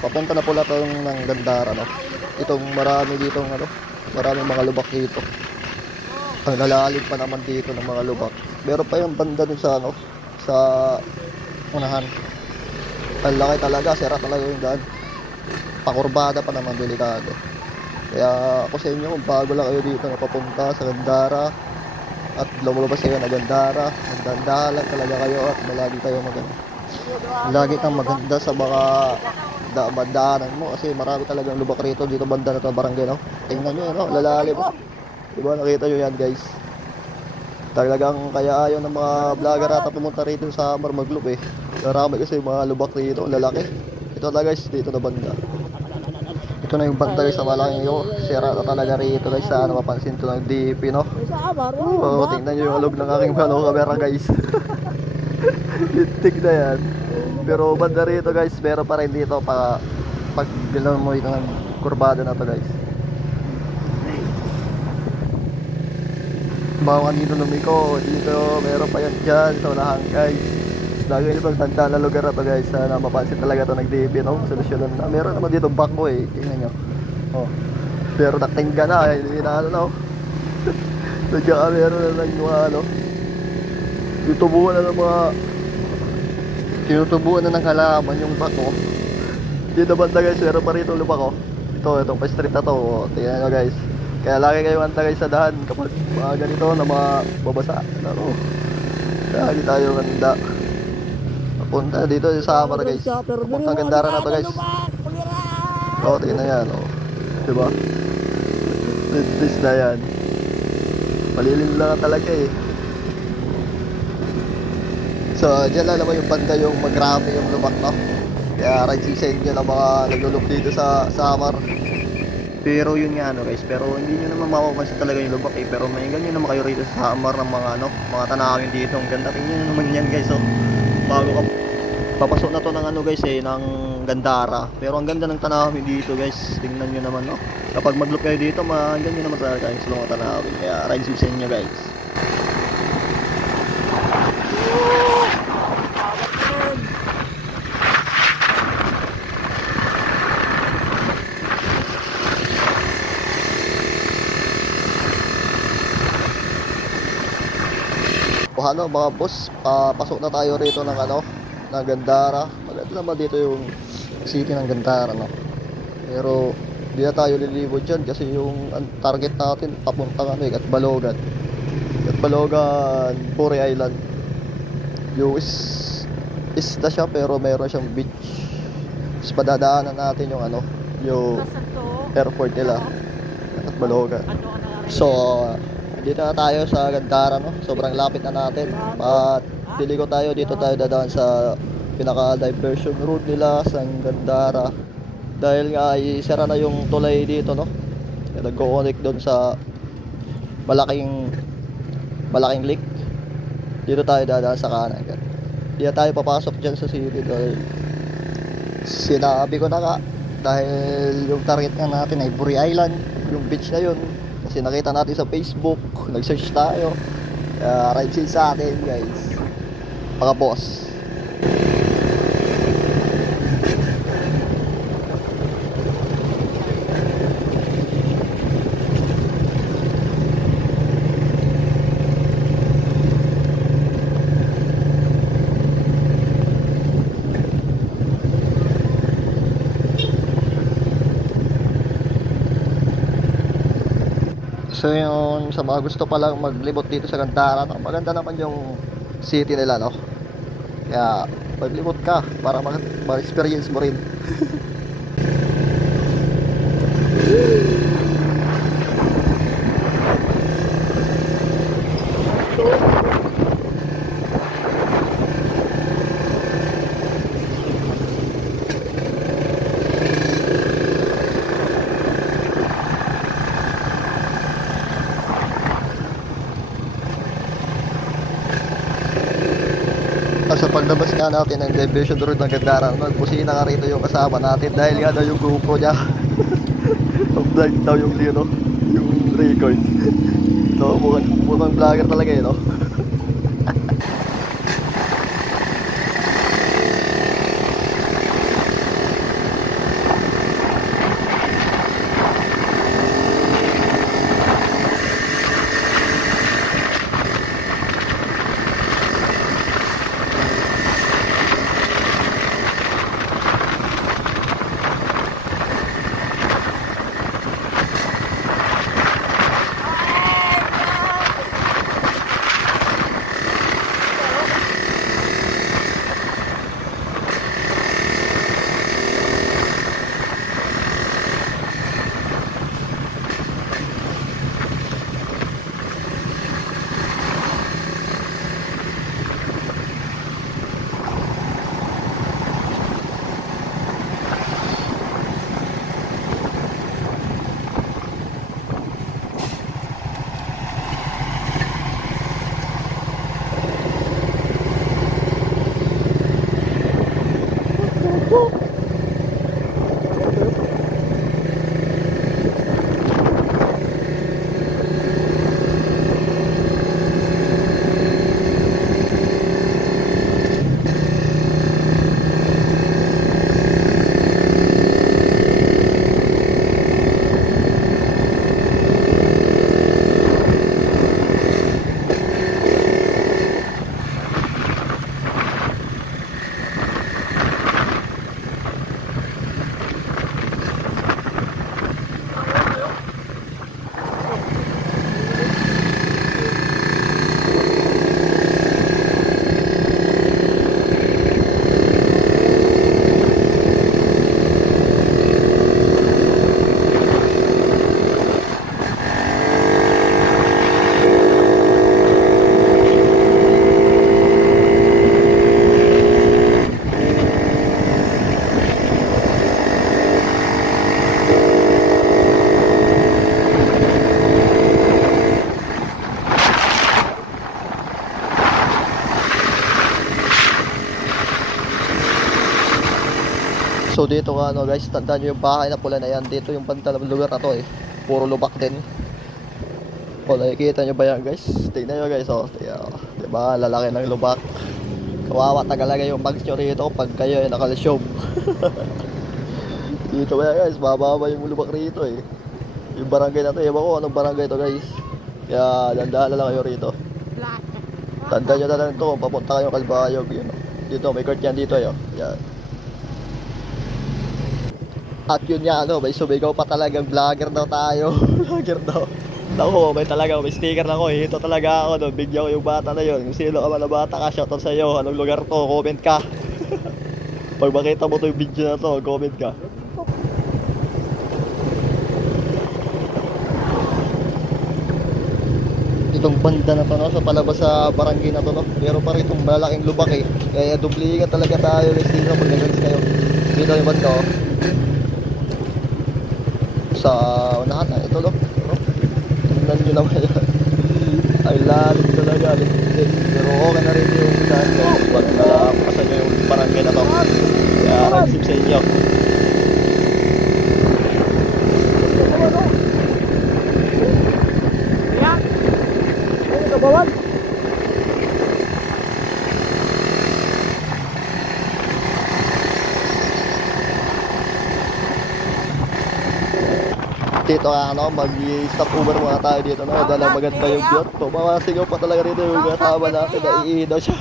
papunta na pula tong ng Gandara, no? Itong marami dito maraming mga lubak dito. Ang lalalim pa naman dito ng mga lubak. Meron pa yung banda dun sa sa unahan. Ang laki talaga, sira talaga yung daan. Pakurbada pa naman, delikado. Kaya ako sa inyo, kung bago lang kayo dito na papunta sa Gandara at lumabas kayo na Gandara, magdandahan lang talaga kayo at lagi tayo maganda. Lagi kang maganda sa mga daanan mo kasi marami talagang lubak rito dito banda na to barangay, no? Tingnan nyo, no? Lalalim. Diba, nakita nyo yan, guys? Talagang kaya ayaw ng mga vlogger ata pumunta rito sa Samar magloop eh. Marami kasi mga lubak rito, lalaki. Ito na guys, dito na banda. Ito na yung banda guys sa malaking yun. Sira na talaga rito guys, sana mapansin to ng DP, no? Oo, tingnan nyo yung alog ng aking camera guys. Lintik na yan. Pero banda rito guys, meron pa rin dito pag bilang mo ito ng kurbada na to guys. Bawang dito lumiko, dito meron pa yan dyan sa unahan guys. Lagi nyo pagtanda na lugar na to guys, sana mapansin talaga to nag-DP, no? Solusyonan na. Meron naman dito bangko eh, tingnan nyo. Oh. Pero natingga na, hindi na ano, no? Sadya ka meron na lang yung tutubuan na ng mga tinutubuan na ng halaman yung bako. Dito banda guys, meron pa rito lubak ko. Itong pa-street na to, oh. Tingnan nyo guys. Kaya lagi kayo antay sa dahan kapag mga ganito na mga babasa. Ano? Lagi tayo ganda. Papunta dito sa Samar guys. Papunta Gandara na to guys. O, tingnan yan. O. Diba? Lintis na yan. Malilim lang talaga eh. So, dyan lang naman yung banda yung magrami yung lubak, no? Kaya right sa inyo na mga naglulok dito sa Samar. Pero yun nga guys, pero hindi nyo naman mapapansin talaga yung lubak eh. Pero may ganyan naman kayo rito sa Samar ng mga tanawin dito. Ang ganda, tingnan naman yan guys, oh. Bago ka papasok na to ng guys eh, ng Gandara. Pero ang ganda ng tanawin dito guys, tingnan nyo naman, no? Kapag mag-look kayo dito, ganyan nyo naman talaga yung mga tanawin. Kaya ride sa inyo guys. Ano mga boss, pasok na tayo rito ng ng Gandara. Maganda naman dito yung city ng Gandara, no? Pero hindi na tayo lilibot dyan kasi yung target natin papuntang Gatbalogan, Puri Island. Yung isda siya pero meron siyang beach. Tapos padadaanan natin yung yung airport nila, Gatbalogan. So dito na tayo sa Gandara, no? Sobrang lapit na natin. At diligo tayo, dito tayo dadaan sa pinaka-diversion route nila sa Gandara. Dahil nga isara na yung tulay dito, no? Nagko-connect doon sa malaking lake. Dito tayo dadaan sa kanan. Dito tayo papasok dyan sa city dahil sinabi ko na nga, dahil yung target nga natin ay Puri Island, yung beach na yun. Kasi nakita natin sa Facebook, nag-search tayo. Ride sa atin guys, mga boss. So yun, sa mga gusto palang maglibot dito sa Gandara, maganda naman yung city nila, no? Kaya maglibot ka para ma-experience mo rin. Sa paglabas nga natin ng diversion road ng Gandara, nagbusina nga rito yung kasama natin dahil nga daw yung GoPro niya vlog daw yung record. So mukhang vlogger talaga eh, no? So dito nga ano guys, tandaan nyo yung bahay na pula na yan. Dito yung banda ng lugar na to eh. Puro lubak din. O nakikita nyo ba yan guys? Tignan nyo guys oh. Diba lalaki ng lubak. Kawawa talaga yung bags nyo rito pag kayo ay nakalisyob. Dito ba yan guys, bababa yung lubak rito eh. Yung barangay na to, ewan ko anong barangay to guys. Kaya dandahan na lang kayo rito. Tandaan nyo na lang ito, papunta kayo Kalbayog yun. Dito may court yan dito yun. Yan. At yun nga ano, may sumigaw pa talagang vlogger daw tayo. Vlogger daw. Ako, may sticker na ko eh. Ito talaga ako no, bigyan ko yung bata na yun. Kung sino ka man na bata ka, shoutout sa iyo. Anong lugar to, comment ka. Pag makita mo to yung video na to, comment ka. Itong banda na to no, sa palabas sa barangay na to no, pero pa rin itong malaking lubak eh, kaya duplikat talaga tayo guys dito pag nag-galis kayo. Dito yung banda oh, sa unahan na ito no, tingnan nyo naman yan. Ay lalim talaga, limited, pero okay na rin yung saan guys pag nalapasan nyo yung barangay na to, kaya nagsip sa inyo. Bawal. Dito ano, mag-stop over muna tayo dito no, dahil maganda yung view. Mawasigaw pa talaga rito yung kasama natin na iidaw siya.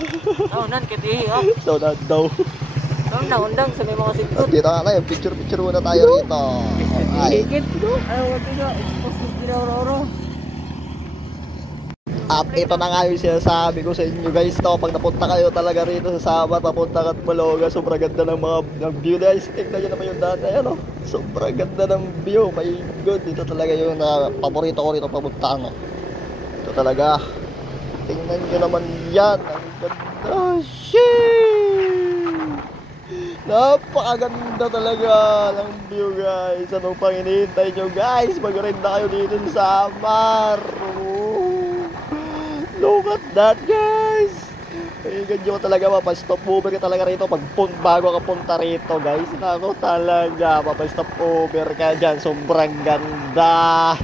Oh, nan kiti oh. So nan daw. Undang sa may mga sintot. Dito nga yung picture muna tayo rito. Ay. Higit do. Ay, wag ka. Expose ni Ginoro. At ito na nga yung sinasabi ko sa inyo guys to, pag napunta kayo talaga rito sa Samar, papunta kat Maloga, sobrang ganda ng mga view guys. Tignan nyo naman yung daan na yan oh. Sobrang ganda ng view, my god, dito talaga yung paborito ko rito papunta no. Ito talaga, tingnan nyo naman yan, ang ganda, shit! Napakaganda talaga ng view guys. Anong pang hinihintay nyo guys, mag-renda kayo dito sa Samar. Look at that guys. Pahingan nyo talaga, mapastop over ka talaga rito bago ka punta rito guys. Nako talaga, mapastop over ka dyan. Sobrang ganda.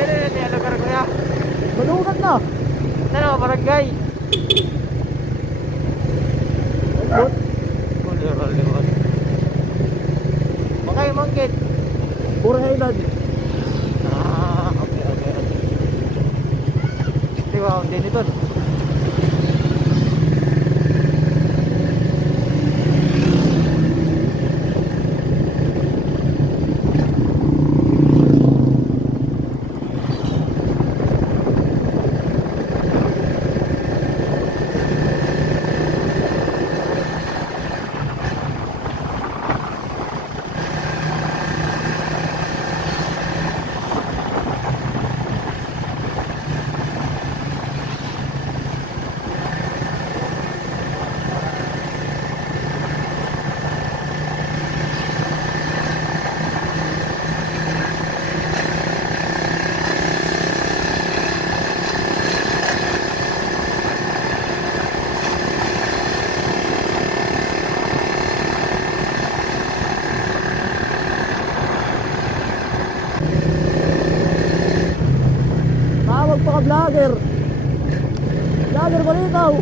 Hindi, lugar ko ya. Malugat na. Ano, barangay. Bot. Liwan. Okay, mangkit. Puro Highland. Okay. Di ba, hindi nito. Tawag pa ka vlogger. Vlogger balitaw.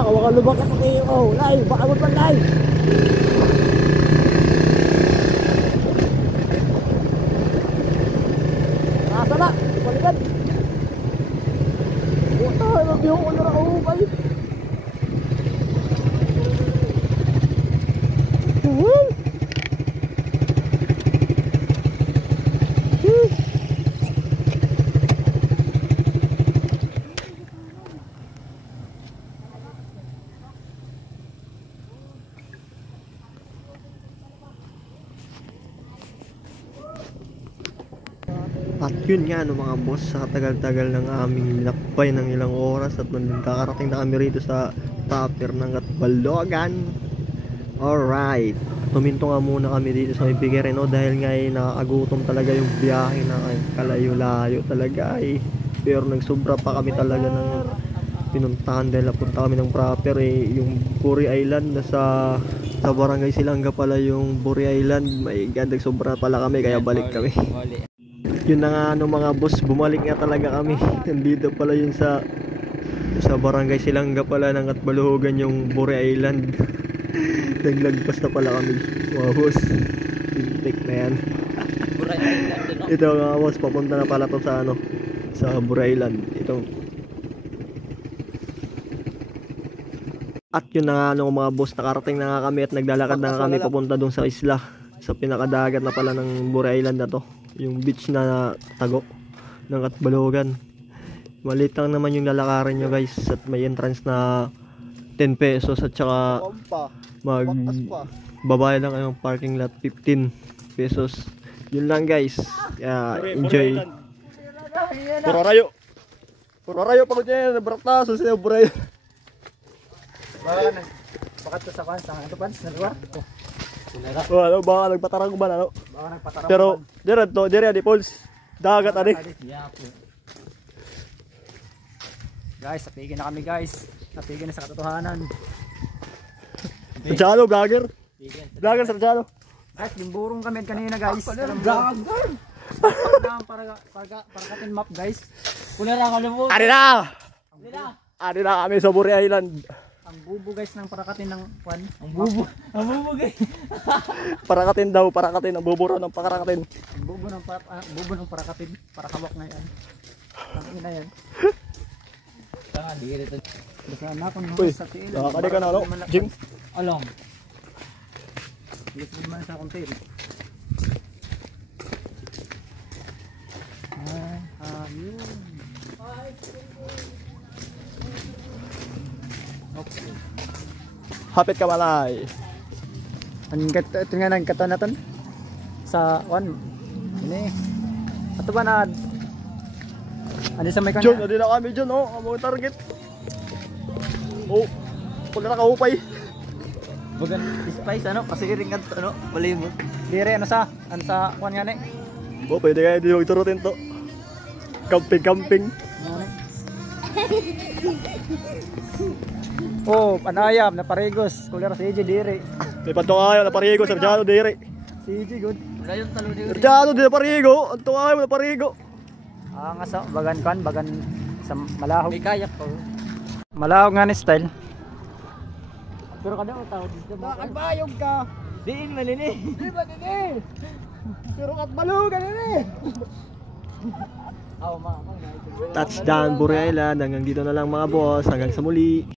Kawakan lubak ka kayo. Oh, live. Baka mo pa live. Nasa na. Balikan. Puta, nabiyong ko na nakahubay. At yun nga no mga boss, sa tagal-tagal ng aming lakbay ng ilang oras at nakarating na kami rito sa proper ng Catbalogan. Alright, tuminto nga muna kami dito sa Ibigere no, dahil nga ay nakakagutom talaga yung biyahe na kalayo-layo talaga eh. Pero nagsobra pa kami talaga ng pinuntahan dahil napunta kami ng proper eh, yung Buri Island na sa barangay Silanga pala yung Buri Island. My God, nagsobra pala kami kaya balik kami. Yun na nga no mga boss, bumalik nga talaga kami. Nandito pala yun sa barangay Silanga pala ng Catbalogan yung Buri Island. Naglagpas na pala kami mga boss. Tintik na yan. Ito mga boss, papunta na pala to sa sa Buri Island. At yun na nga no mga boss, nakarating na nga kami at naglalakad na nga kami papunta dun sa isla, sa pinakadagat na pala ng Buri Island na to, yung beach na tago ng Catbalogan. Maliit lang naman yung lalakarin nyo guys, at may entrance na 10 pesos at saka magbabayad lang kayong parking lot 15 pesos. Yun lang guys, enjoy. Puro rayo pagod niya yan, nabarata so sila Buri. Bakat to sa kwan, sa ano pans, na lugar? Baka nagpatarang ba ano? Baka nagpatarang. Pero dire di Pauls. Dagat ani. Guys, napigil na kami guys. Napigil na sa katotohanan. Sarjano vlogger. Vlogger Sarjano. Guys, limburong kami kanina guys. Vlogger. Para katin map guys. Kuna ra kalubog. Ari na kami sa Buri Island. Ang bubo guys ng parakatin ng kwan. Ang bubo guys. Parakatin ang bubo raw ng parakatin. Ang bubo ng parakatin, parakawak na yan. Ang ina yan. Tanga di ito. Basta na ako Uy, sa tiil. nakakali ka na no? Jing. Along. Bilis naman sa akong tiil. Yun. Okay. Hapit ka malay. Ito nga nagkataon natin sa one. Ini. Ato ba na? Ano sa may John, kanya? hindi na kami dyan, oh. Ang mga target. Oh, pag nakahupay. Bagan spice ano? Pasiring at ano? Balimot. Dire ano sa one nga ni? Oh, pwede kaya dito iturutin to. Camping. Oh, panayam na parigos. Kulera si EJ dire. May pantungayo na parigo, Sergiano dire. Si EJ good. Wala yung talo dire. Sergiano dire parigo, ang tungayo na parigo. Nga sa bagan sa malahog. May kayak po. Malahog nga ni style. Pero kada o tao dito ba? Nagbayog ka. Diin malini. Di ba dini? Pero kat balog ganini. Touchdown Buri Island. Hanggang dito na lang mga boss. Hanggang sa muli.